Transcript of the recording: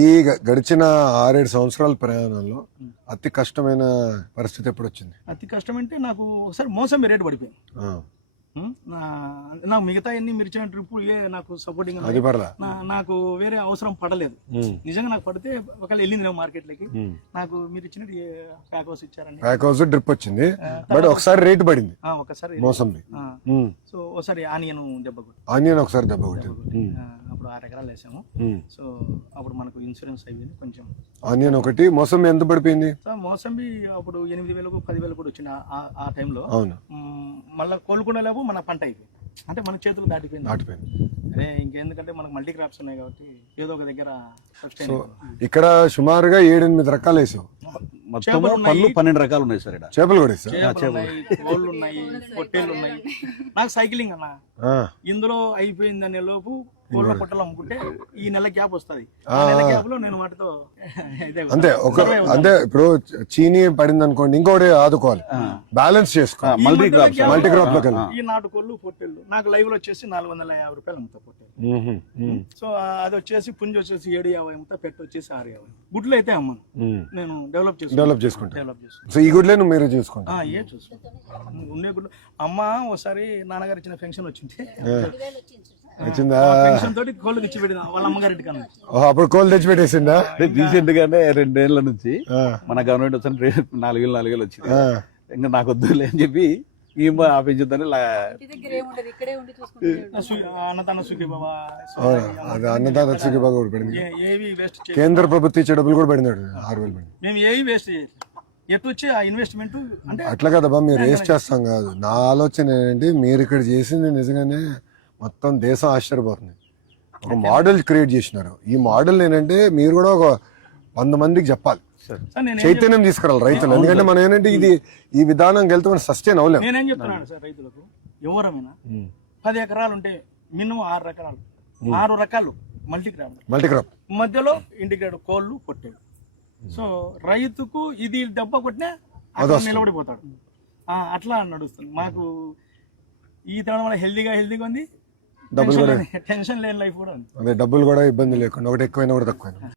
ఈ గడిచిన 6-7 సంవత్సరాల ప్రయాణంలో అతి కష్టమైన పరిస్థితి ఎప్పుడు వచ్చింది? అతి కష్టం అంటే నాకు ఒకసారి మోసం రేటు పడిపోయింది. నాకు మిగతా అన్ని మిర్చిన ట్రిప్ నాకు సపోర్టింగ్ అది పడలా, నాకు వేరే అవసరం పడలేదు. నిజంగా నాకు పడితే ఒకవేళ వెళ్ళింది మార్కెట్ లోకి, నాకు మీరు ఇచ్చిన ప్యాక్ హౌస్ ఇచ్చారండి, ప్యాక్ హౌస్ డ్రిప్ వచ్చింది. బట్ ఒకసారి రేటు పడింది, ఒకసారి మోసంబి. సో ఒకసారి ఆనియన్ దెబ్బ కొట్టింది, ఆనియన్ ఒకసారి దెబ్బ కొట్టింది. అప్పుడు 6 ఎకరాలు వేసాము. సో అప్పుడు మనకు ఇన్సూరెన్స్ అయిపోయింది కొంచెం. ఆనియన్ ఒకటి, మోసంబి ఎంత పడిపోయింది? మోసంబి అప్పుడు 8,000 10,000 కూడా వచ్చింది ఆ టైంలో. అవును, మళ్ళీ కోలుకుండా లేవు, మన పంట అయిపోయింది, అంటే మన చేతులు దాటిపోయింది. అదే ఇంకెందుకంటే మనకు మల్టీ క్రాప్స్ ఉన్నాయి కాబట్టి ఏదో ఒక దగ్గర. ఇక్కడ సుమారుగా 7-8 రకాలు వేసావు, మొత్తం పళ్ళు 12 రకాలు ఉన్నాయి సార్. ఇక్కడ చేపలు కూడా వేసావు, కోళ్ళు ఉన్నాయి, పొట్టేళ్ళు ఉన్నాయి. నాకు సైక్లింగ్ అన్న, ఇందులో అయిపోయిందనే లోపు కోళ్ళ పొట్టలు అమ్ముకుంటే ఈ నెల గ్యాప్ వస్తుంది. నెల గ్యాప్ లో నేను వాటితో అంతే. అంటే ఇప్పుడు చీనీ పడింది అనుకోండి, ఇంకోటి ఆదుకోవాలి, బ్యాలెన్స్ చేసుకోవాలి. మల్టీ క్రాప్ లో ఈ నాటు కోళ్ళు పొట్టేళ్ళు నాకు లైవ్ లో వచ్చేసి 450 రూపాయలు అమ్ముతా పొట్టేళ్ళు. సో అది వచ్చేసి పుంజి వచ్చేసి 750 అమ్ముతా, పెట్ట వచ్చేసి 650. గుడ్లు అయితే అమ్మను, నేను డెవలప్ చేసుకుంటా. సో ఈ గుడ్లే నువ్వు మీరు చూసుకుంటా? ఏ చూసుకుంటా ఉండే గుడ్లు. అమ్మ ఒకసారి నాన్నగారు ఇచ్చిన ఫంక్షన్ వచ్చింది, వచ్చిందా? ఫంక్షన్ తోటి కోళ్ళు తెచ్చి పెట్టింది వాళ్ళ అమ్మగారి కన్నా. అప్పుడు కోళ్ళు తెచ్చి పెట్టేసిందా? రీసెంట్ గానే 2 ఏళ్ల నుంచి మన గవర్నమెంట్ వచ్చి 4,000 వచ్చింది. ఇంకా నాకు వద్దులే అని చెప్పి ఆపించుద్దని అన్నదాన సుఖీబాబా, అన్నదాన సుఖీబాబా కూడా పడింది. కేంద్ర ప్రభుత్వం ఇచ్చే డబ్బులు కూడా పడింది, 6,000 పడింది. మేము ఏవి వేస్ట్ చేయాలి, ఎటు వచ్చి ఆ ఇన్వెస్ట్మెంట్ అంటే అట్లా కదబ్బా, మీరు వేస్ట్ చేస్తాం కాదు. నా ఆలోచన ఏంటంటే మీరు ఇక్కడ చేసింది నిజంగానే మొత్తం దేశం ఆశ్చర్యపోతుంది. ఒక మోడల్ క్రియేట్ చేసినారు. ఈ మోడల్ ఏంటంటే మీరు కూడా ఒక 100 మందికి చెప్పాలి, చైతన్యం తీసుకురావాలి రైతులు. ఎందుకంటే మనం ఏంటంటే ఇది ఈ విధానం వెళ్తే మనం సస్టైన్ అవ్వలేము. నేనేం చెప్తున్నాను సార్, రైతులకు ఎవరమైనా 10 ఎకరాలు ఉంటే మినిమం 6 రకాలు 6 రకాలు మల్టీ క్రాప్ మధ్యలో ఇంటిగ్రేటెడ్ కోళ్ళు పొట్టేలు. సో రైతుకు ఇది దెబ్బ కొట్టినా అక్కడ నిలబడిపోతాడు. అట్లా నడుస్తుంది మాకు. ఈ తరం వల్ల హెల్దీగా ఉంది, టెన్షన్ లేని లైఫ్ కూడా ఉంది. అదే డబ్బులు కూడా ఇబ్బంది లేకుండా, ఒకటి ఎక్కువైనా కూడా తక్కువైనా.